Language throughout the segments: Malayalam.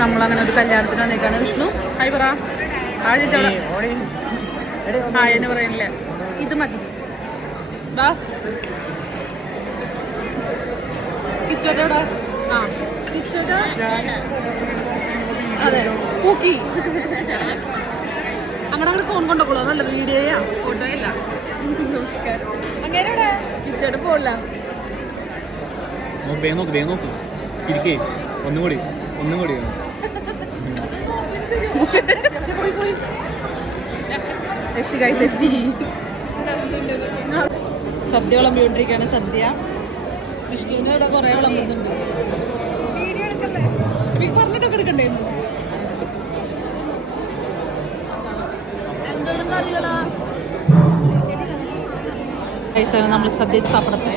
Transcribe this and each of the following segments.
നമ്മളങ്ങനെ ഒരു കല്യാണത്തിന് വന്നേക്കാണ്. വിഷ്ണു ഹായ് പറ. ആ ചേച്ചി അവിടെ ഹായ് എന്ന് പറയുന്നില്ലേ. ഇത് മതി. ബാ കിച്ചോട്ടോടാ. ആ കിച്ചോട്ടാ. അതെ പൂക്കി അങ്ങനെ ഫോൺ കൊണ്ടുപോകുള്ളൂ. നല്ലത് വീഡിയോയാ ഫോട്ടോ ഇല്ല. നമസ്കാരം. അങ്ങനെ കിച്ചോട്ട് പോണില്ല. ഒന്നും കൂടി സദ്യ വിളമ്പിക്കൊണ്ടിരിക്കുകയാണ്. സദ്യ വിഷ്ണുവിന് ഇവിടെ കുറെ വിളമ്പുന്നുണ്ട്. പറഞ്ഞിട്ടൊക്കെ എടുക്കണ്ടായിരുന്നു. നമ്മൾ സദ്യ സാപ്പിടട്ടെ.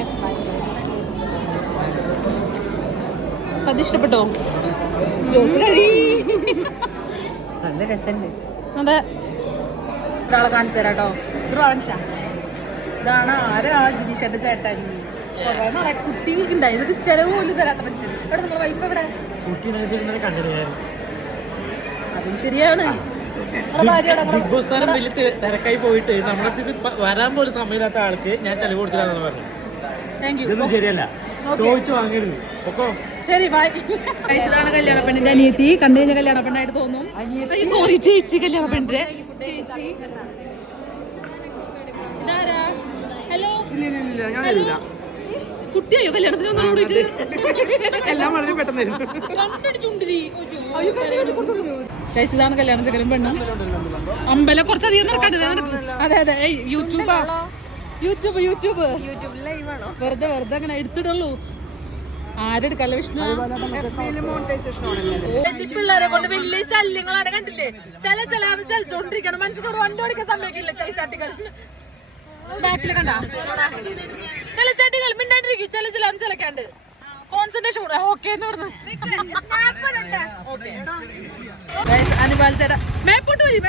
സദ്യ ഇഷ്ടപ്പെട്ടോ? ജോസ് കഴി നല്ല രസമുണ്ട്. അതെ ഒരാളെ കാണിച്ചു തരാട്ടോ. ഇതാണ് ആരാ ജിനീഷന്റെ ചേട്ടൻ. കുറെ നാളെ കുട്ടിക്ക് ഉണ്ടായി. ഇതൊരു ചെലവ് പോലും തരാത്ത മനുഷ്യൻ. എവിടെ നിങ്ങളുടെ വൈഫ് എവിടെ? അതും ശരിയാണ്. തിരക്കായി പോയിട്ട് നമ്മളടുത്ത് വരാൻ പോലും സമയമില്ലാത്ത ആൾക്ക് ഞാൻ ചെലവ് കൊടുത്തില്ലാന്ന് പറഞ്ഞു. ഇതൊന്നും ശരിയല്ല. ചോദിച്ചു വാങ്ങരുത്. ശരി ബൈ. ഇതാണ് കല്യാണ പെണ്ണിന്റെ അനിയത്തി. കണ്ടു കഴിഞ്ഞ കല്യാണ പെണ്ണായിട്ട് തോന്നും. സോറി ചേച്ചി, കല്യാണ പെണ്ണിന്റെ ചേച്ചി. ഇതാരാ? ഹലോ കുട്ടിയായോ കല്യാണത്തിന് കണ്ടടിച്ചുണ്ടിരി. ഇതാണ് കല്യാണ ചക്കരും പെണ്ണും. അമ്പലം കുറച്ചധികം നടക്കണ്ടത്. അതെ അതെ യൂട്യൂബ് വെറുതെ അങ്ങനെ എടുത്തിടുള്ളൂ. ആരെടുക്കല്ല വിഷ്ണു. പിള്ളേരെ കൊണ്ട് വലിയ ശല്യങ്ങളാണ്. കണ്ടില്ലേ? ചലിച്ചോണ്ടിരിക്കണം. മനുഷ്യനോട് വണ്ടി ഓടിക്കാൻ സമ്മതിക്കില്ല. ചാട്ടികൾ ബാക്കില് കണ്ട ചലച്ചാട്ടികൾ മിണ്ടാണ്ടിരിക്കും. ചിലക്കാണ്ട് കോൺസെൻട്രേഷൻ കൂടെ. ഓക്കെ എന്ന് പറഞ്ഞു അനുപാൽ ചേട്ടാ. മേപ്പോട്ട് വലി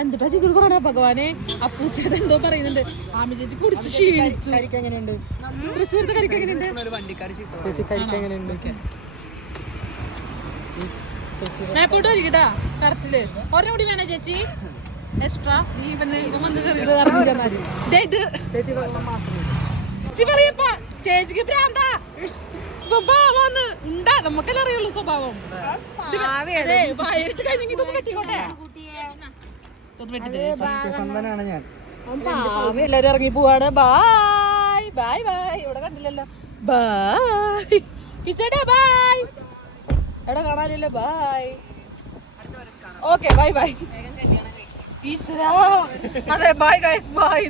എന്തിട്ടാ ചേച്ചി പറയണ ഭഗവാനെ. അപ്പൂച്ചേട്ടൻ എന്തോ പറയുന്നുണ്ട്. ആമി ചേച്ചി കുടിച്ച് ക്ഷീണിച്ചു. തൃശ്ശൂരത്തെ കരിക്ക് എങ്ങനെയുണ്ട്? മേപ്പോട്ട് വലിക്കട്ടാ. കറക്റ്റില് ഒരെണ്ണം കൂടി വേണേ ചേച്ചി എക്സ്ട്രാ. ചേച്ചിക്ക് ഭ്രാന്താ സ്വഭാവം ഉണ്ടാ. നമുക്കെല്ലാം അറിയുള്ളൂ സ്വഭാവം. എല്ലാരും ഇറങ്ങി പോവാണ്. Bye bye bye. ഇവിടെ കണ്ടില്ലല്ലോ. ബായ് കിച്ചേട്ടാ. ബായ്. എവിടെ കാണാനില്ല. ബായ്. Okay bye bye. ഈശ്വരാ. അതെ ബൈ ഗൈസ്. ബൈ.